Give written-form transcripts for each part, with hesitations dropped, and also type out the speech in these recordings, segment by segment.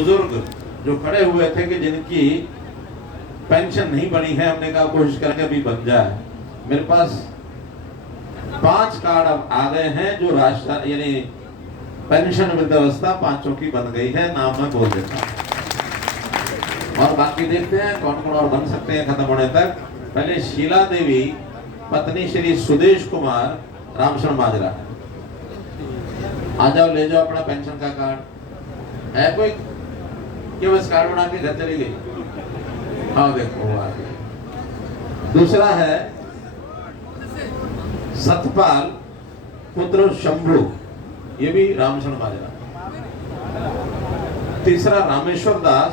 बुजुर्ग जो खड़े हुए थे कि जिनकी पेंशन नहीं बनी है, हमने कहा कोशिश करके अभी बन जाए। मेरे पास 5 कार्ड अब आ गए हैं जो राष्ट्र यानी पेंशन वृद्धावस्था 5 की बन गई है। नाम मैं बोल देता हूँ और बाकी देखते हैं कौन कौन और बन सकते हैं खत्म होने तक। पहले शीला देवी पत्नी श्री सुदेश कुमार रामशरण माजरा, आ जाओ ले जाओ अपना पेंशन का कार्ड। है कोई कि बस कार्ड बना के घर चली गई? हाँ देखो वो आ गई। दूसरा है सतपाल पुत्र शंभु, ये भी रामशरण माजरा। तीसरा रामेश्वर दास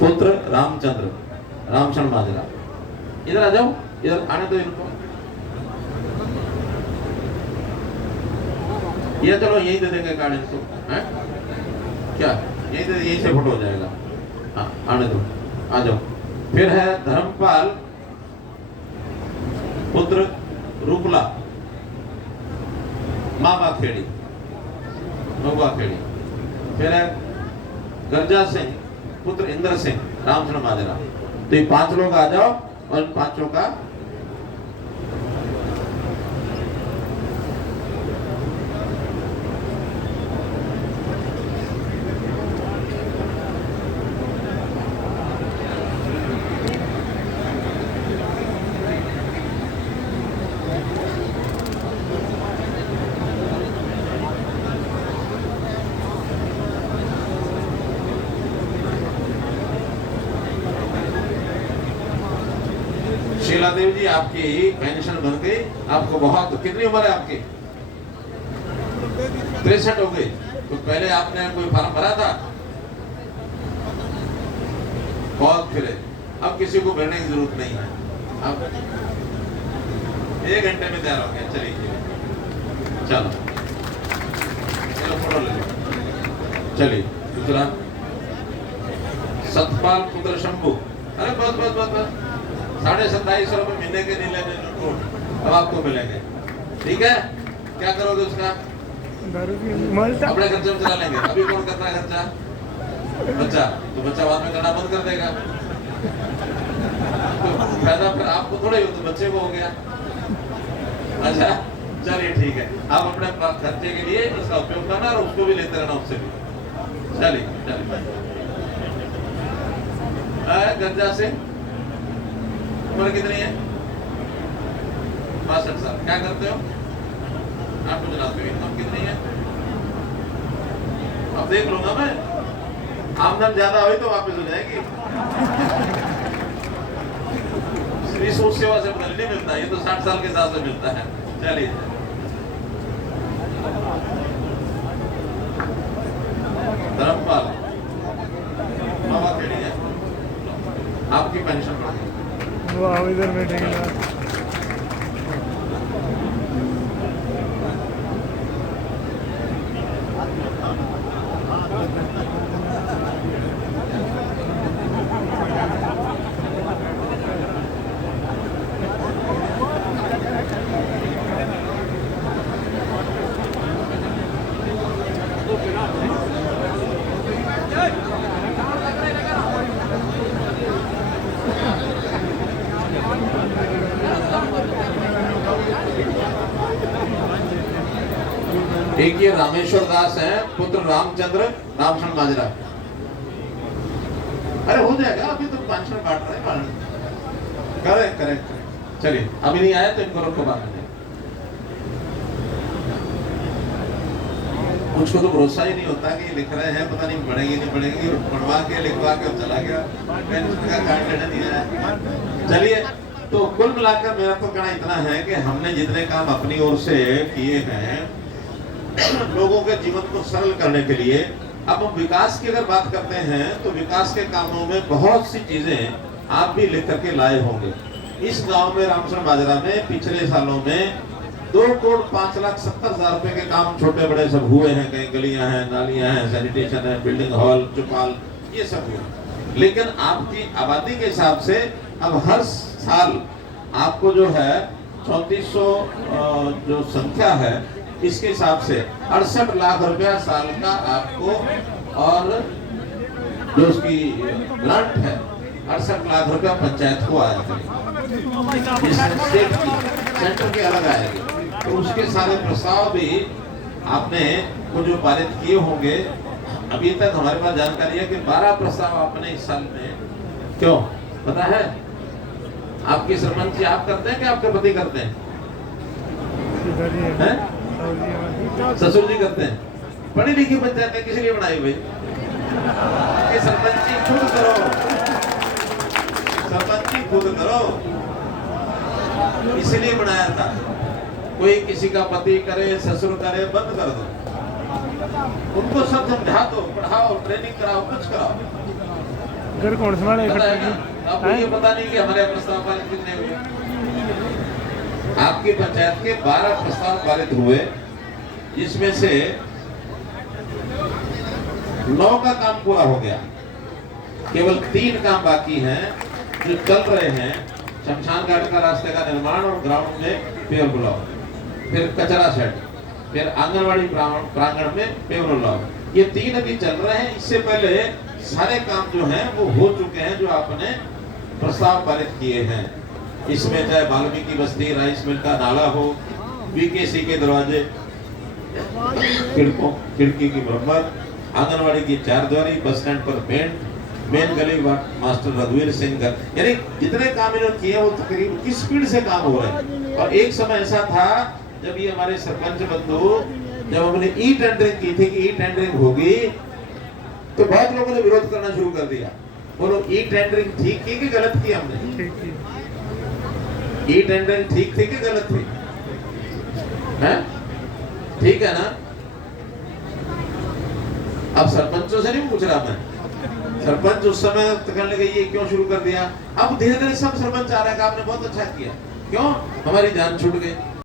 पुत्र रामचंद्र रामशरण माजरा। इधर आ जाओ, इधर आने दो इनको। ये चलो यही दे देंगे कार्ड इनको, हैं? क्या यही दे, यही से फोटो हो जाएगा। हाँ आने दो, आ जाओ। फिर है धर्मपाल पुत्र रूपला मामा खेड़ी महुआ खेड़ी। फिर है गर्जा सिंह पुत्र इंद्र सिंह रामचरण माजरा। तो ये 5 लोग आ जाओ और इन 5 का शीला देवी जी आपकी पेंशन बन गई। आपको बहुत, कितनी उम्र है आपकी? 63 हो गई। तो पहले आपने कोई फॉर्म भरा था? बहुत फिरे, अब किसी को भरने की जरूरत नहीं है। अब 1 घंटे में तैयार हो गया। चलिए चलो चलो फोटो ले लो। चलिए दूसरा सतपाल पुत्र शंभु। अरे बस बस बस बस, 2750 रुपए महीने के नहीं लेने नोट अब आपको मिलेंगे। ठीक है, क्या करोगे उसका? अपने खर्चे में चला लेंगे। अभी कौन करना है खर्चा? बच्चा। तो बच्चा बाद में करना बंद कर देगा, तो फायदा फिर आपको थोड़ा ही हो, तो बच्चे को हो गया। अच्छा चलिए ठीक है, आप अपने खर्चे के लिए इसका उपयोग करना और उसको भी लेते रहना उससे भी। चलिए चलिए। गर्जा से उम्र कितनी है? 62 साल। क्या करते हो आप? कुछ जनाते हो। इनकम कितनी है? अब देख लूंगा मैं, आमदन ज्यादा हुई तो वापस हो जाएगी। श्री सूद सेवा से बदल नहीं मिलता, ये तो 60 साल के हिसाब से मिलता है। चलिए धर्मपाल मामा खेड़ी है, आपकी पेंशन बढ़ गई। वो आओ इधर बैठेंगे। एक ये रामेश्वर दास है पुत्र रामचंद्र रामशरण माजरा। अरे हो जाएगा, अभी तो पेंशन काट रहे हैं। Correct correct. चलिए अभी नहीं आया तो इनको रखो बाद में। मुझको तो भरोसा ही नहीं होता कि लिख रहे हैं, पता नहीं बढ़ेगी नहीं बढ़ेगी, पढ़वा के लिखवा के चला गया, पेंशन का कार्ड लेने नहीं आया। चलिए, तो कुल मिलाकर मेरा तो कहना इतना है कि हमने जितने काम अपनी ओर से किए हैं लोगों के जीवन को सरल करने के लिए, अब हम विकास की अगर बात करते हैं तो विकास के कामों में बहुत सी चीजें आप भी लिख करके लाए होंगे। इस गांव में रामशरण माजरा में पिछले सालों में 2,05,70,000 रुपए के काम छोटे बड़े सब हुए हैं। कहीं गलियां हैं, नालियां हैं, सैनिटेशन है, बिल्डिंग हॉल, चौपाल, ये सब हुए। लेकिन आपकी आबादी के हिसाब से अब हर साल आपको जो है 3400 जो संख्या है इसके हिसाब से 68 लाख रुपया साल का आपको, और जो उसकी ग्रांट है 68 लाख रुपया पंचायत को आएगा, स्टेट की, सेंटर के अलग आएगी। तो उसके सारे प्रस्ताव भी आपने वो जो पारित किए होंगे, अभी तक हमारे पास जानकारी है कि 12 प्रस्ताव आपने इस साल में, क्यों पता है? आपकी सरपंच जी आप करते हैं कि आपके पति करते हैं? ससुर जी करते हैं। पढ़ी लिखी पंचायत किस लिए बनाई हुई? कि सरपंच जी खुद करो, सरपंच जी खुद करो, इसलिए बनाया था। कोई किसी का पति करे, ससुर करे, बंद कर दो, उनको सब समझा दो, पढ़ाओ, ट्रेनिंग कराओ, कुछ कराओ। घर कौन संभाले? आपको ये पता नहीं कि हमारे प्रस्ताव पारित कितने हुए? आपकी पंचायत के 12 प्रस्ताव पारित हुए, जिसमें से 9 का काम पूरा हो गया, केवल 3 काम बाकी हैं जो चल रहे हैं। शमशान घाट का रास्ते का निर्माण और ग्राउंड में पेवर ब्लॉक, फिर कचरा शेड, फिर आंगनवाड़ी प्रांगण में पेवर ब्लॉक, ये 3 अभी चल रहे हैं। इससे पहले सारे काम जो हैं वो हो चुके हैं, जो आपने प्रस्ताव पारित किए हैं। इसमें चाहे वाल्मीकि बस्ती राइस मिल का नाला हो, वीकेसी के दरवाजे, खिड़की की मरम्मत, आंगनवाड़ी की 4 द्वारी, बस स्टैंड पर पेंट, मेन गली मास्टर रघुवीर सिंह का, यानी जितने काम इन्होंने किए वो तकरीबन किस स्पीड से काम हो रहे हैं। और एक समय ऐसा था जब ये हमारे सरपंच बंधु, जब हमने ई टेंडरिंग की थी कि ई टेंडरिंग होगी, तो बहुत लोगों ने विरोध करना शुरू कर दिया। बोलो ई टेंडरिंग ठीक की कि गलत की हमने? ई टेंडरिंग ठीक थी कि गलत थी? हैं? ठीक है ना? अब सरपंचों से नहीं पूछ रहा मैं, सरपंच उस समय कहने लगे ये क्यों शुरू कर दिया। अब धीरे धीरे सब सरपंच आ रहे हैं, आपने बहुत अच्छा किया, क्यों? हमारी जान छूट गई।